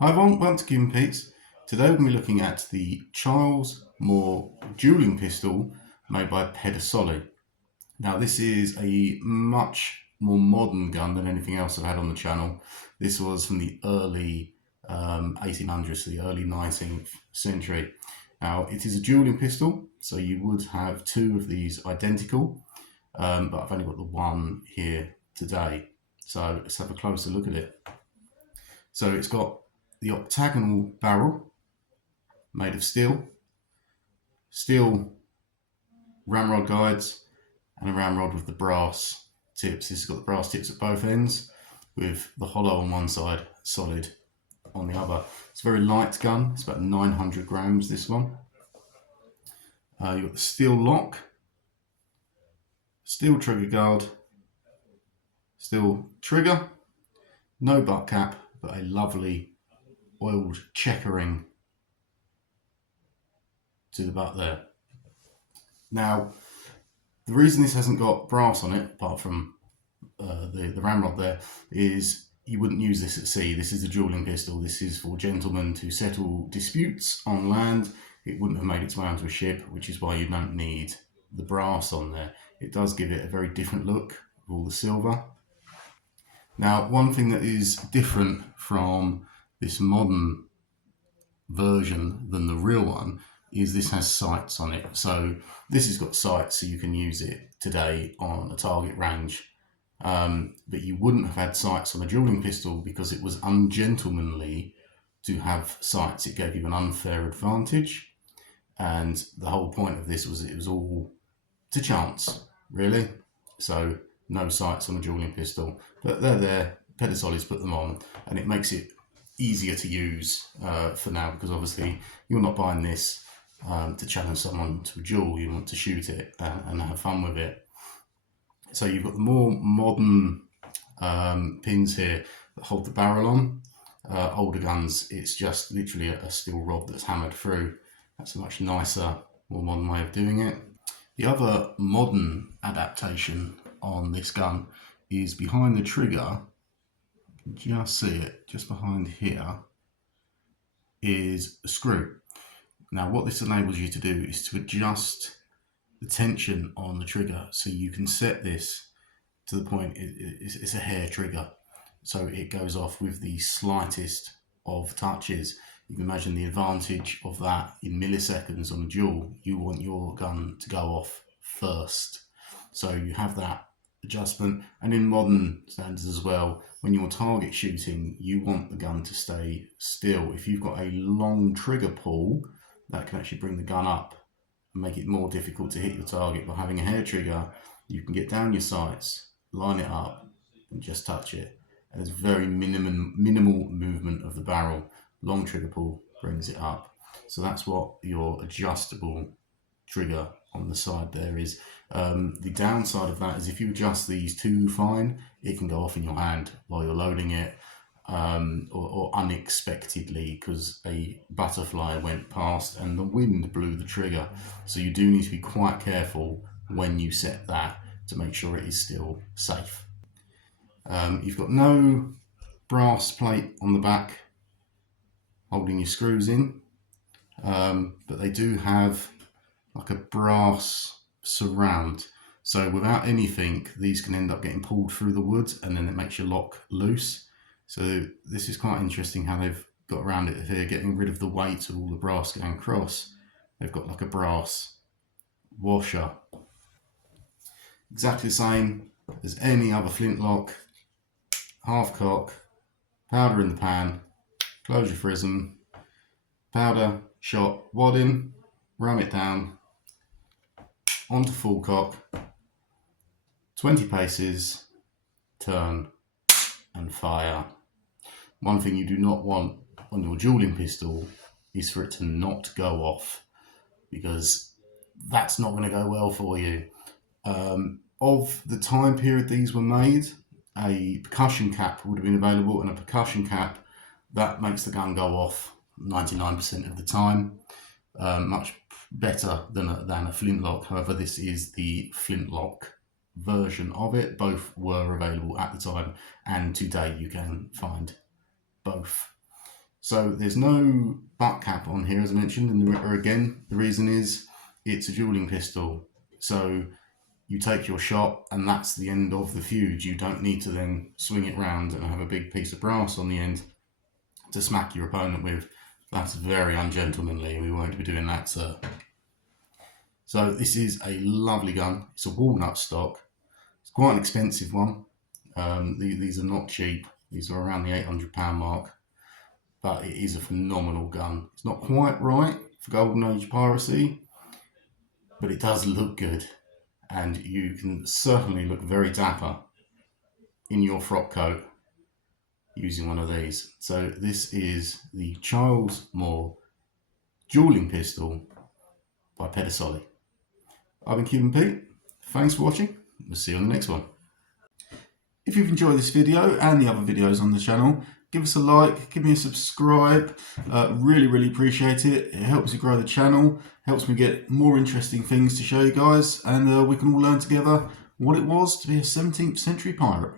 Hi everyone, welcome to Gun Pits. Today we're going to be looking at the Charles Moore dueling pistol made by Pedersoli. Now this is a much more modern gun than anything else I've had on the channel. This was from the early 1800s to the early 19th century. Now it is a dueling pistol, so you would have two of these identical, but I've only got the one here today. So let's have a closer look at it. So it's got the octagonal barrel made of steel ramrod guides, and a ramrod with the brass tips. This has got the brass tips at both ends with the hollow on one side, solid on the other. It's a very light gun. It's about 900 grams, this one. You've got the steel lock, steel trigger guard, steel trigger, no butt cap, but a lovely oiled checkering to the butt there. Now, the reason this hasn't got brass on it, apart from the ramrod there, is you wouldn't use this at sea. This is a dueling pistol. This is for gentlemen to settle disputes on land. It wouldn't have made its way onto a ship, which is why you don't need the brass on there. It does give it a very different look with all the silver. Now, one thing that is different from this modern version than the real one is this has sights on it. So this has got sights, so you can use it today on a target range. But you wouldn't have had sights on a dueling pistol because it was ungentlemanly to have sights. It gave you an unfair advantage. And the whole point of this was it was all to chance, really. So no sights on a dueling pistol, but they're there. Pedersoli's put them on, and it makes it easier to use for now, because obviously you're not buying this to challenge someone to a duel. You want to shoot it and have fun with it. So you've got the more modern pins here that hold the barrel on. Older guns, it's just literally a steel rod that's hammered through. That's a much nicer, more modern way of doing it. The other modern adaptation on this gun is behind the trigger. You can just see it, just behind here is a screw. Now what this enables you to do is to adjust the tension on the trigger, so you can set this to the point it's a hair trigger, so it goes off with the slightest of touches. You can imagine the advantage of that in milliseconds on a duel. You want your gun to go off first, so you have that adjustment. And in modern standards as well, when you're target shooting, you want the gun to stay still. If you've got a long trigger pull, that can actually bring the gun up and make it more difficult to hit your target. By having a hair trigger, you can get down your sights, line it up, and just touch it. And there's very minimal movement of the barrel. Long trigger pull brings it up. So that's what your adjustable trigger on the side there is. The downside of that is if you adjust these too fine, it can go off in your hand while you're loading it, or unexpectedly, because a butterfly went past and the wind blew the trigger. So you do need to be quite careful when you set that to make sure it is still safe. You've got no brass plate on the back holding your screws in, but they do have like a brass surround. So without anything, these can end up getting pulled through the wood, and then it makes your lock loose. So this is quite interesting how they've got around it here, getting rid of the weight of all the brass going across. They've got like a brass washer. Exactly the same as any other flintlock. Half cock, powder in the pan, close your frism, powder, shot, wad in, ram it down, onto full cock, 20 paces, turn and fire. One thing you do not want on your dueling pistol is for it to not go off, because that's not going to go well for you. Of the time period these were made, a percussion cap would have been available, and a percussion cap that makes the gun go off 99% of the time. Much better than a flintlock. However, this is the flintlock version of it. Both were available at the time, and today you can find both. So there's no butt cap on here, as I mentioned, and again, the reason is it's a dueling pistol. So you take your shot and that's the end of the feud. You don't need to then swing it round and have a big piece of brass on the end to smack your opponent with. That's very ungentlemanly. We won't be doing that, sir. So this is a lovely gun. It's a walnut stock. It's quite an expensive one. These are not cheap. These are around the £800 mark. But it is a phenomenal gun. It's not quite right for Golden Age piracy, but it does look good. And you can certainly look very dapper in your frock coat using one of these. So this is the Charles Moore dueling pistol by Pedersoli. I've been Cuban Pete. Thanks for watching. We'll see you on the next one. If you've enjoyed this video and the other videos on the channel, give us a like, give me a subscribe. Really appreciate it. It helps me grow the channel, helps me get more interesting things to show you guys, and we can all learn together what it was to be a 17th century pirate.